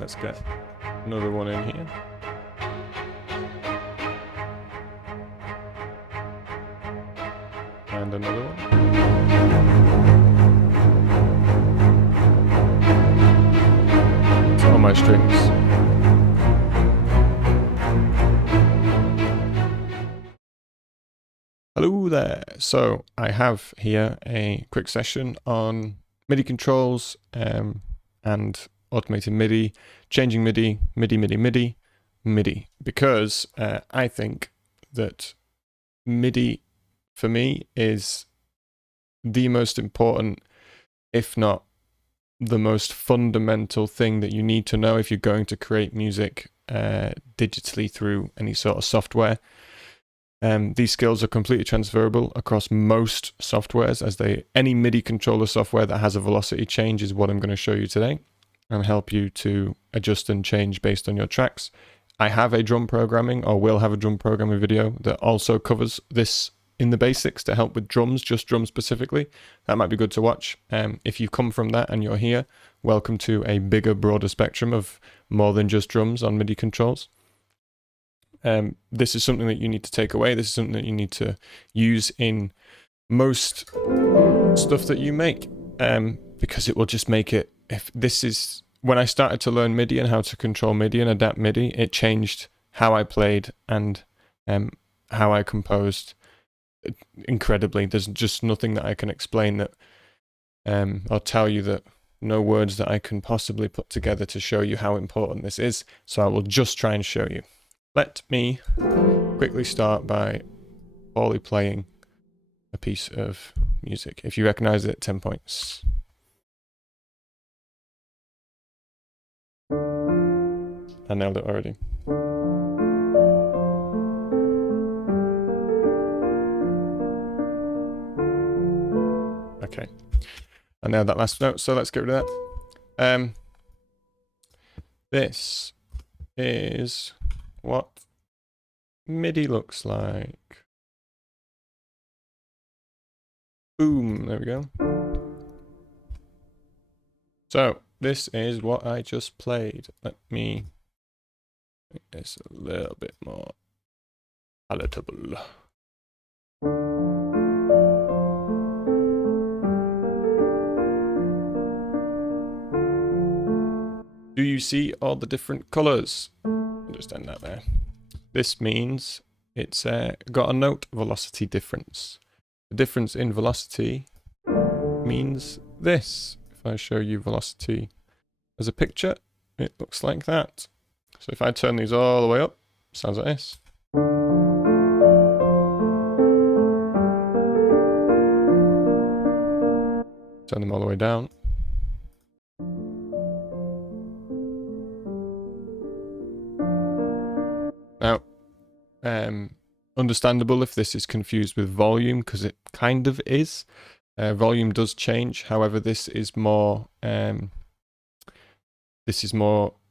Let's get another one in here. And another one. It's on my strings. Hello there. So I have here a quick session on MIDI controls and automated MIDI, changing MIDI, MIDI, because I think that MIDI for me is the most important, if not the most fundamental thing that you need to know if you're going to create music digitally through any sort of software. These skills are completely transferable across most softwares, as any MIDI controller software that has a velocity change is what I'm going to show you today and help you to adjust and change based on your tracks. I have a drum programming, or will have a drum programming video that also covers this in the basics to help with drums, just drums specifically. That might be good to watch. If you come from that and you're here, welcome to a bigger, broader spectrum of more than just drums on MIDI controls. This is something that you need to take away. This is something that you need to use in most stuff that you make, because it will just make it, when I started to learn MIDI and how to control MIDI and adapt MIDI, it changed how I played and how I composed incredibly. There's just nothing that I can explain that I'll tell you, that no words that I can possibly put together to show you how important this is. So I will just try and show you. Let me quickly start by poorly playing a piece of music. If you recognize it, 10 points. I nailed it already. Okay, I nailed that last note, so let's get rid of that. This is what MIDI looks like. Boom, there we go. So this is what I just played. Let me make this a little bit more palatable. Do you see all the different colors? I'll just end that there. This means it's got a note velocity difference. The difference in velocity means this. If I show you velocity as a picture, it looks like that. So if I turn these all the way up, it sounds like this. Turn them all the way down. Now, understandable if this is confused with volume, because it kind of is. Volume does change. However, this is more of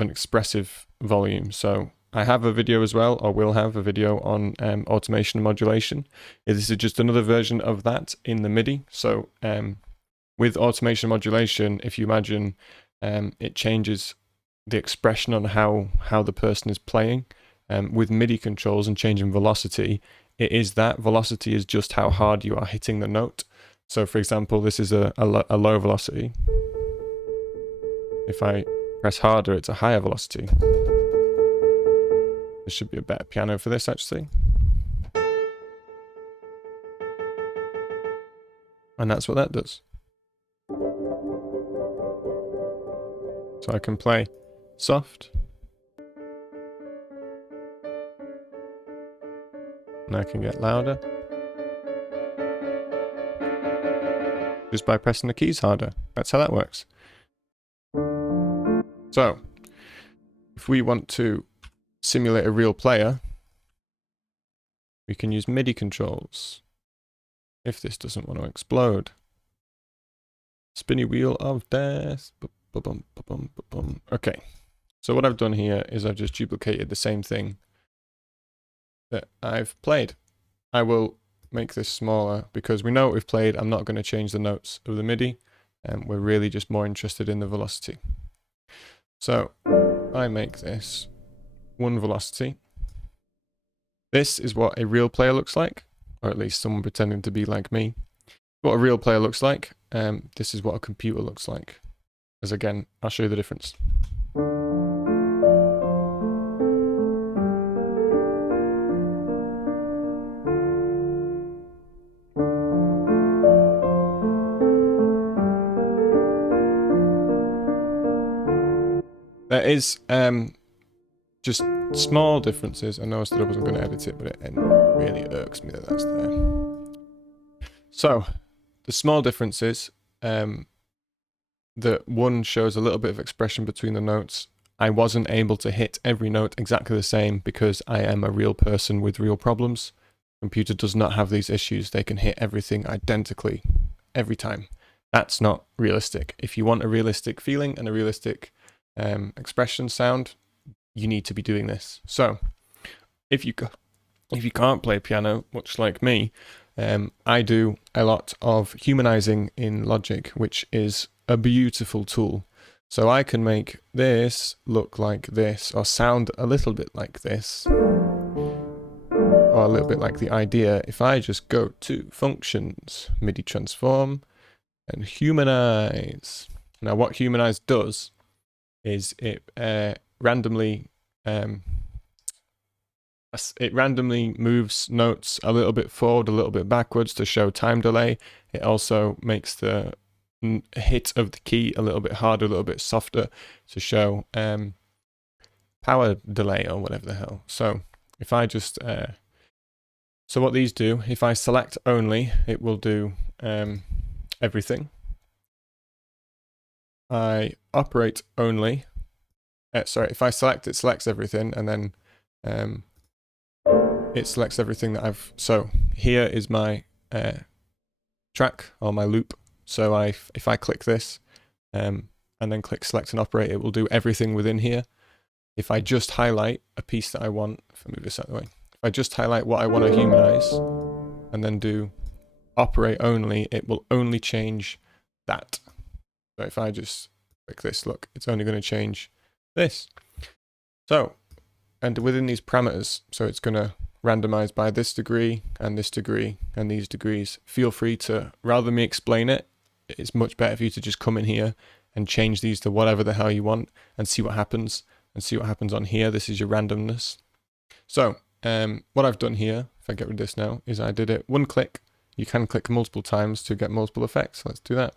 an expressive volume. So I have a video as well, or will have a video on automation and modulation. This is just another version of that in the MIDI. So with automation and modulation, if you imagine, it changes the expression on how the person is playing. With MIDI controls and changing velocity, that velocity is just how hard you are hitting the note. So for example, this is a low velocity. If I press harder, it's a higher velocity. There should be a better piano for this, actually. And that's what that does. So I can play soft. And I can get louder just by pressing the keys harder. That's how that works. So, if we want to simulate a real player, we can use MIDI controls. If this doesn't want to explode. Spinny wheel of death. Okay, so what I've done here is I've just duplicated the same thing that I've played. I will make this smaller because we know what we've played. I'm not going to change the notes of the MIDI, and we're really just more interested in the velocity. So I make this 1 velocity. This is what a real player looks like, or at least someone pretending to be like me. What a real player looks like. This is what a computer looks like. As again, I'll show you the difference. There is just small differences. I noticed that I wasn't going to edit it, but it really irks me that that's there. So, the small differences, that one shows a little bit of expression between the notes. I wasn't able to hit every note exactly the same because I am a real person with real problems. Computer does not have these issues. They can hit everything identically every time. That's not realistic. If you want a realistic feeling and a realistic expression sound, you need to be doing this. So if you can't play piano, much like me, I do a lot of humanizing in Logic, which is a beautiful tool. So I can make this look like this, or sound a little bit like this, or a little bit like the idea. If I just go to Functions, MIDI Transform, and Humanize. Now what Humanize does is it randomly moves notes a little bit forward, a little bit backwards to show time delay. It also makes the hit of the key a little bit harder, a little bit softer to show power delay or whatever the hell. So if I just so what these do, if I select only, it will do everything. I operate only. Sorry, if I select, it selects everything, and then it selects everything that I've. So here is my track or my loop. So if I click this and then click select and operate, it will do everything within here. If I just highlight a piece that I want, if I move this out of the way, if I just highlight what I want to humanize and then do operate only, it will only change that. So if I just click this, look, it's only going to change this. So, and within these parameters, so it's going to randomize by this degree and this degree and these degrees. Feel free to, rather than me explain it, it's much better for you to just come in here and change these to whatever the hell you want and see what happens, and see what happens on here. This is your randomness. So what I've done here, if I get rid of this now, is I did it one click. You can click multiple times to get multiple effects. Let's do that.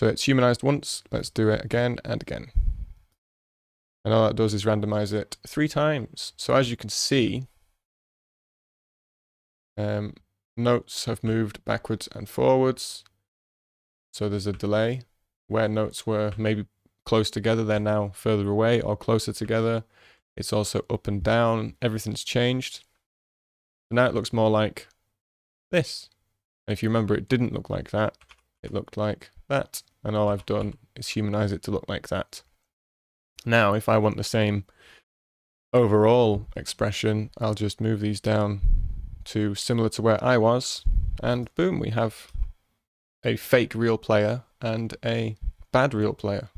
So it's humanized once. Let's do it again and again. And all that does is randomize it 3 times. So as you can see, notes have moved backwards and forwards. So there's a delay. Where notes were maybe close together, they're now further away or closer together. It's also up and down. Everything's changed. So now it looks more like this. And if you remember, it didn't look like that. It looked like that. And all I've done is humanize it to look like that. Now, if I want the same overall expression, I'll just move these down to similar to where I was. And boom, we have a fake real player and a bad real player.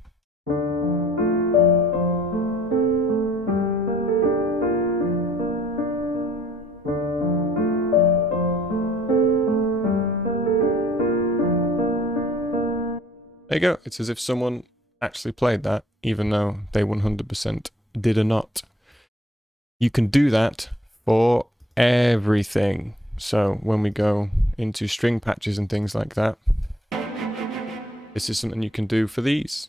There you go. It's as if someone actually played that, even though they 100% did not. You can do that for everything. So when we go into string patches and things like that, this is something you can do for these.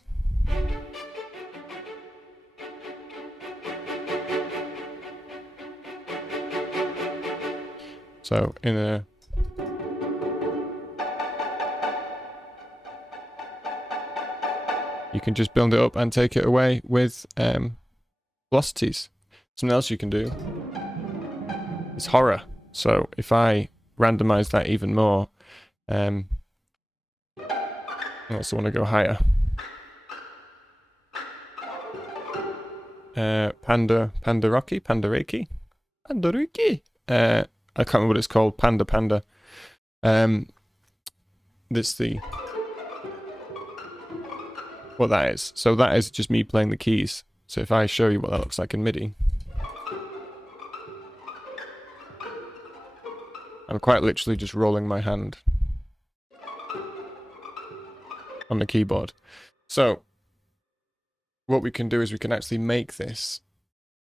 So in a you can just build it up and take it away with velocities. Something else you can do is horror. So if I randomize that even more, I also want to go higher. Pandaraki. I can't remember what it's called. Panda. What that is. So that is just me playing the keys. So if I show you what that looks like in MIDI, I'm quite literally just rolling my hand on the keyboard. So what we can do is we can actually make this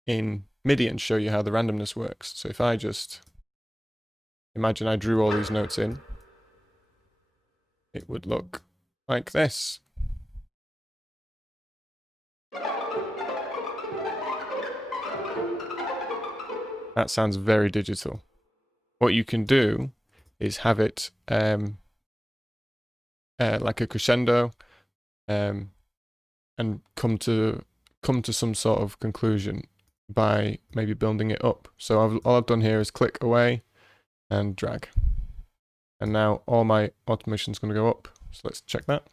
in MIDI and show you how the randomness works. So if I just imagine I drew all these notes in, it would look like this. That sounds very digital. What you can do is have it like a crescendo, and come to some sort of conclusion by maybe building it up. So all I've done here is click away and drag. And now all my automation is going to go up. So let's check that.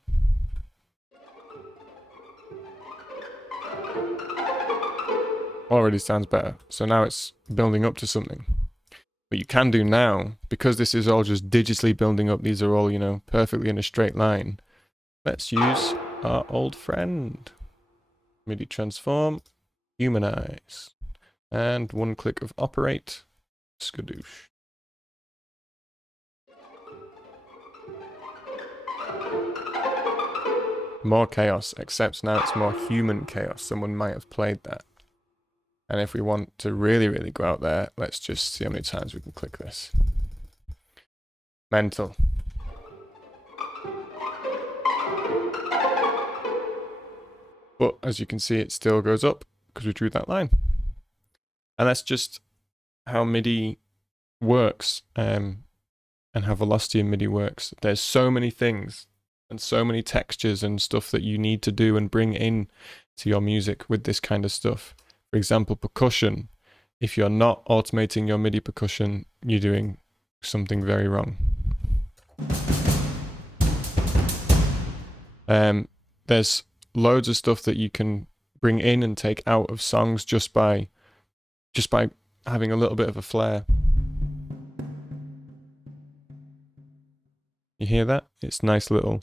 Already sounds better. So now it's building up to something. What you can do now, because this is all just digitally building up, these are all, you know, perfectly in a straight line. Let's use our old friend. MIDI transform, humanize, and one click of operate, skadoosh. More chaos, except now it's more human chaos. Someone might have played that. And if we want to really, really go out there, let's just see how many times we can click this. Mental. But as you can see, it still goes up because we drew that line. And that's just how MIDI works, and how velocity in MIDI works. There's so many things and so many textures and stuff that you need to do and bring in to your music with this kind of stuff. For example, percussion. If you're not automating your MIDI percussion, you're doing something very wrong. There's loads of stuff that you can bring in and take out of songs just by having a little bit of a flair. You hear that? It's nice little.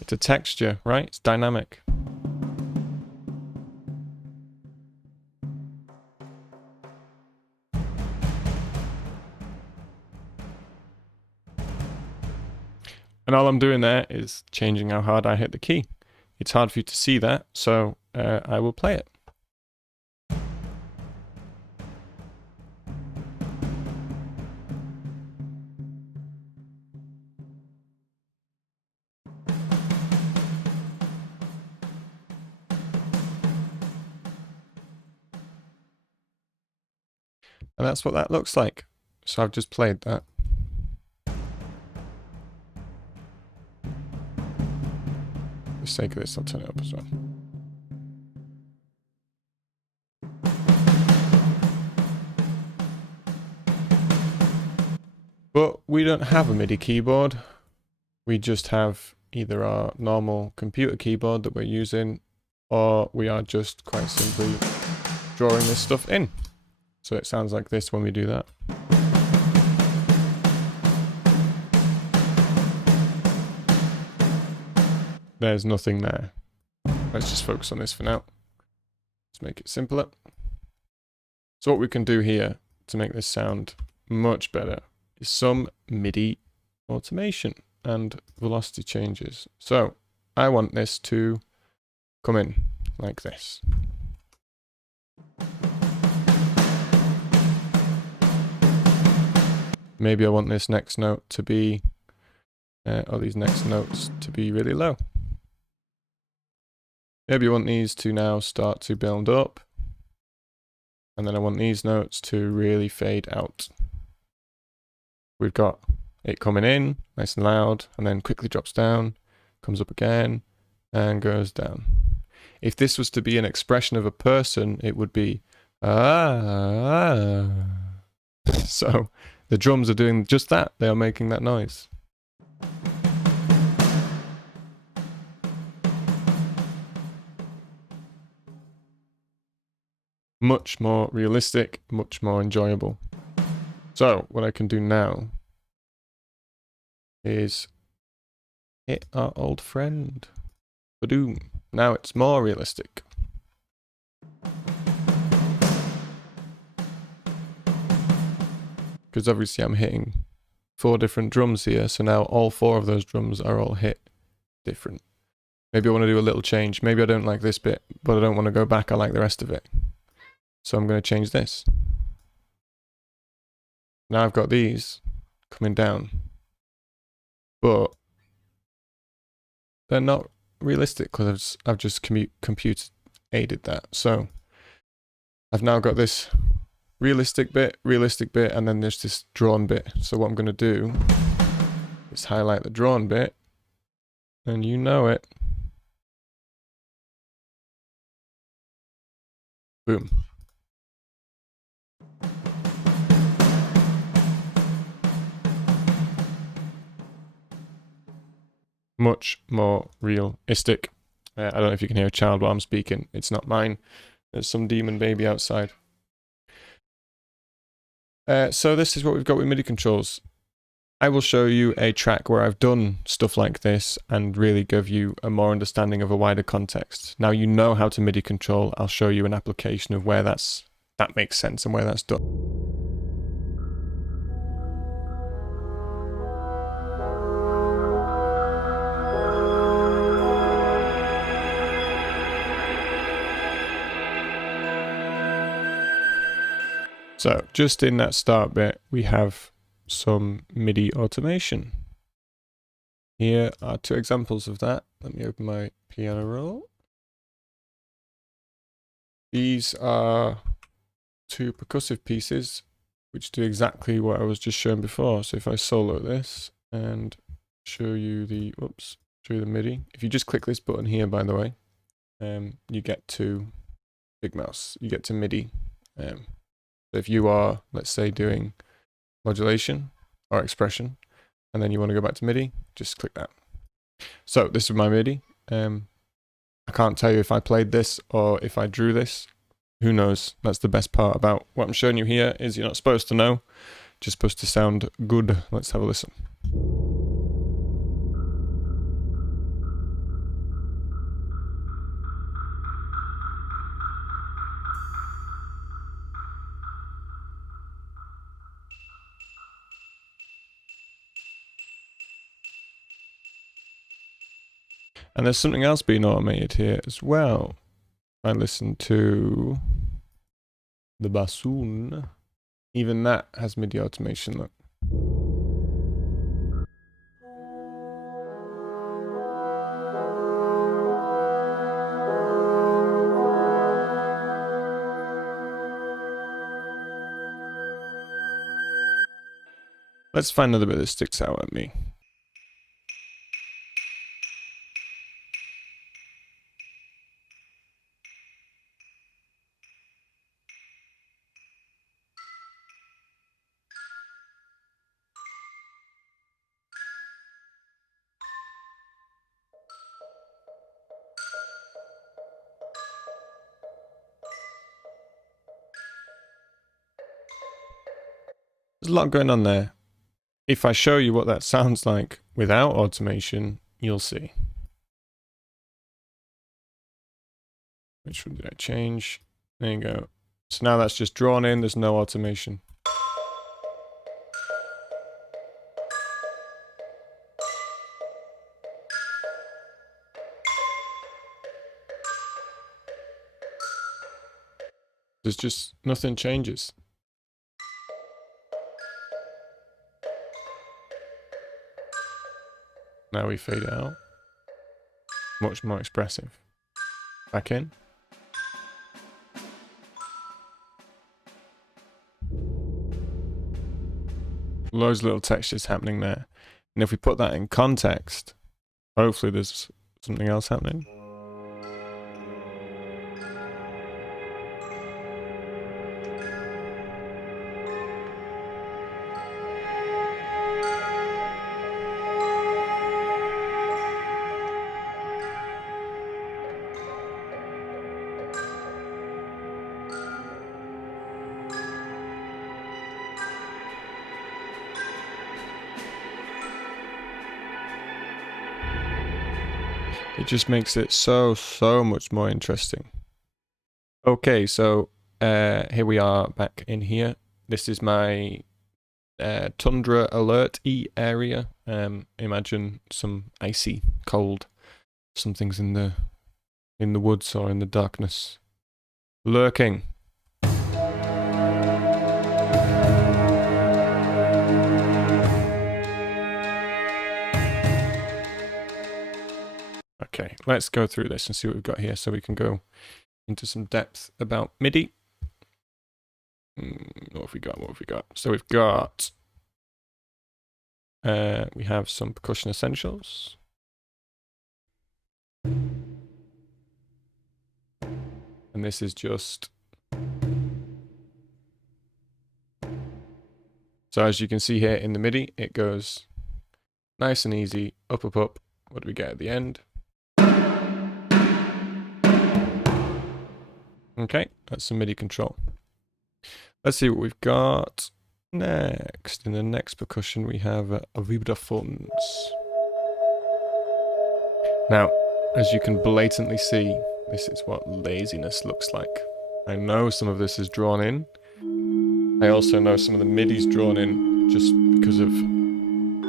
It's a texture, right? It's dynamic. And all I'm doing there is changing how hard I hit the key. It's hard for you to see that, so I will play it. And that's what that looks like. So I've just played that. For the sake of this, I'll turn it up as well. But we don't have a MIDI keyboard. We just have either our normal computer keyboard that we're using, or we are just quite simply drawing this stuff in. So it sounds like this when we do that. There's nothing there. Let's just focus on this for now. Let's make it simpler. So what we can do here to make this sound much better is some MIDI automation and velocity changes. So I want this to come in like this. Maybe I want this next note to be, or these next notes to be really low. Maybe I want these to now start to build up. And then I want these notes to really fade out. We've got it coming in, nice and loud, and then quickly drops down, comes up again, and goes down. If this was to be an expression of a person, it would be, ah. So the drums are doing just that. They are making that noise. much more realistic, much more enjoyable. So what I can do now is hit our old friend. Badoom. Now it's more realistic. Because obviously I'm hitting 4 different drums here, so now all 4 of those drums are all hit different. Maybe I want to do a little change. Maybe I don't like this bit, but I don't want to go back. I like the rest of it. So I'm going to change this. Now I've got these coming down, but they're not realistic because I've just computer aided that. So I've now got this realistic bit, and then there's this drawn bit. So what I'm going to do is highlight the drawn bit, and you know it. Boom. Much more realistic. I don't know if you can hear a child while I'm speaking. It's not mine. There's some demon baby outside. So this is what we've got with MIDI controls. I will show you a track where I've done stuff like this and really give you a more understanding of a wider context. Now you know how to MIDI control. I'll show you an application of where that makes sense and where that's done. So just in that start bit, we have some MIDI automation. Here are 2 examples of that. Let me open my piano roll. These are 2 percussive pieces, which do exactly what I was just showing before. So if I solo this and show you the MIDI. If you just click this button here, by the way, you get to Big Mouse. You get to MIDI. So if you are, let's say, doing modulation or expression, and then you want to go back to MIDI, just click that. So this is my MIDI. I can't tell you if I played this or if I drew this. Who knows? That's the best part about what I'm showing you here, is you're not supposed to know, just supposed to sound good. Let's have a listen. And there's something else being automated here as well. I listen to the bassoon. Even that has MIDI automation, look. Let's find another bit that sticks out at me. There's a lot going on there. If I show you what that sounds like without automation, you'll see. Which one did I change? There you go. So now that's just drawn in, there's no automation. There's just nothing changes. Now we fade it out. Much more expressive. Back in. Loads of little textures happening there. And if we put that in context, hopefully there's something else happening. It just makes it so much more interesting. Okay, so here we are back in here. This is my tundra alert-y area. Imagine some icy cold. Something's in the woods or in the darkness. Lurking. Okay, let's go through this and see what we've got here so we can go into some depth about MIDI. What have we got? So we've got, we have some percussion essentials. And this is just, so as you can see here in the MIDI, it goes nice and easy, up, up, up. What do we get at the end? Okay, that's some MIDI control. Let's see what we've got next. In the next percussion, we have vibraphones. Now, as you can blatantly see, this is what laziness looks like. I know some of this is drawn in. I also know some of the MIDI's drawn in just because of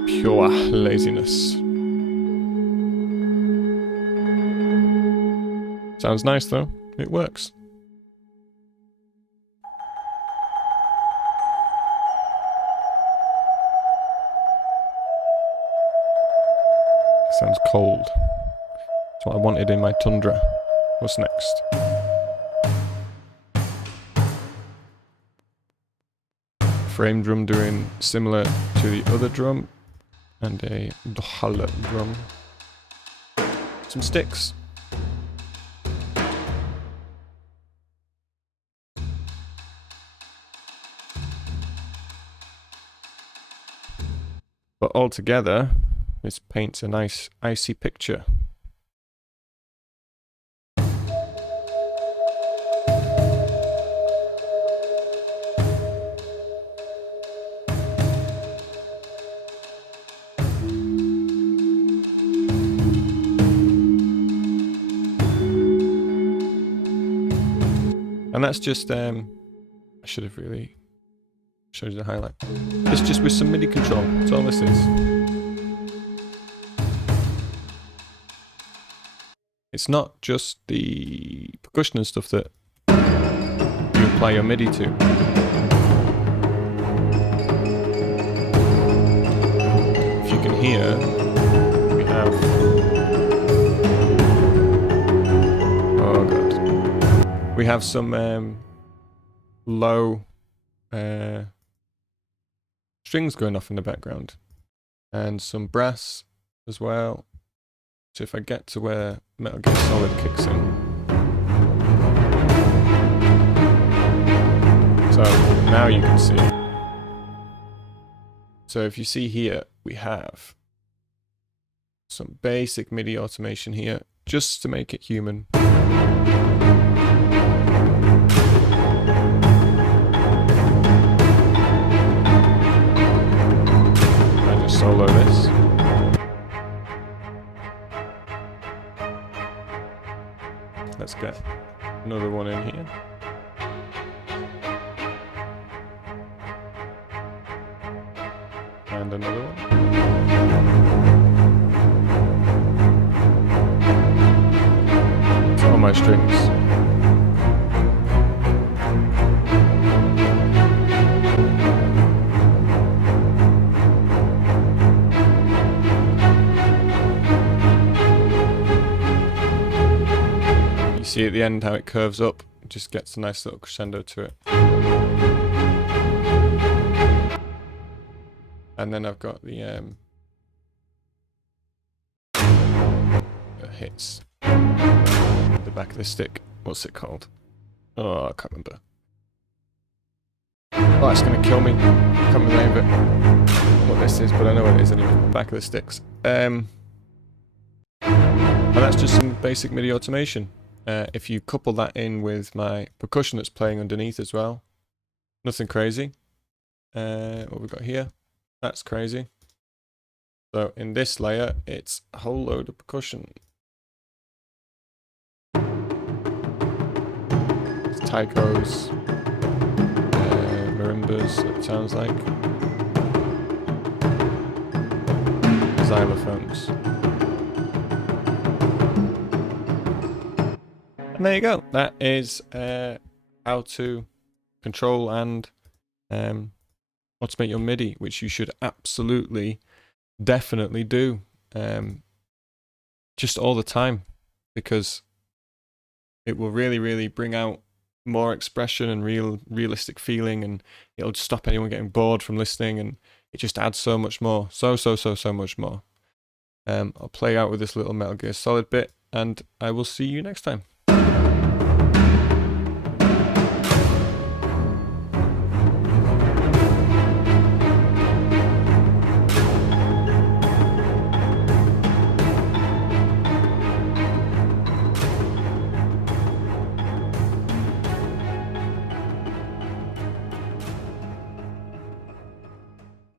pure laziness. Sounds nice though, it works. Sounds cold. That's what I wanted in my tundra. What's next? Frame drum doing similar to the other drum, and a dhal drum. Some sticks. But altogether, this paints a nice icy picture. And that's just, I should have really showed you the highlight. It's just with some MIDI control, that's all this is. It's not just the percussion and stuff that you apply your MIDI to. If you can hear, we have... Oh god. We have some low strings going off in the background. And some brass as well. So if I get to where Metal Gear Solid kicks in. So now you can see. So if you see here, we have some basic MIDI automation here, just to make it human. I just solo this. Let's get another one in here. And another one. It's on my strings. See at the end how it curves up, it just gets a nice little crescendo to it. And then I've got the hits. The back of the stick. What's it called? Oh, I can't remember. Oh, it's gonna kill me. I can't remember what this is, but I know what it is anyway. Back of the sticks. And that's just some basic MIDI automation. If you couple that in with my percussion that's playing underneath as well, nothing crazy. What we've got here, that's crazy. So in this layer, it's a whole load of percussion. taikos, marimbas, it sounds like, xylophones. And there you go. That is how to control and automate your MIDI, which you should absolutely, definitely do just all the time, because it will really, really bring out more expression and realistic feeling, and it'll stop anyone getting bored from listening, and it just adds so much more, so much more. I'll play out with this little Metal Gear Solid bit, and I will see you next time.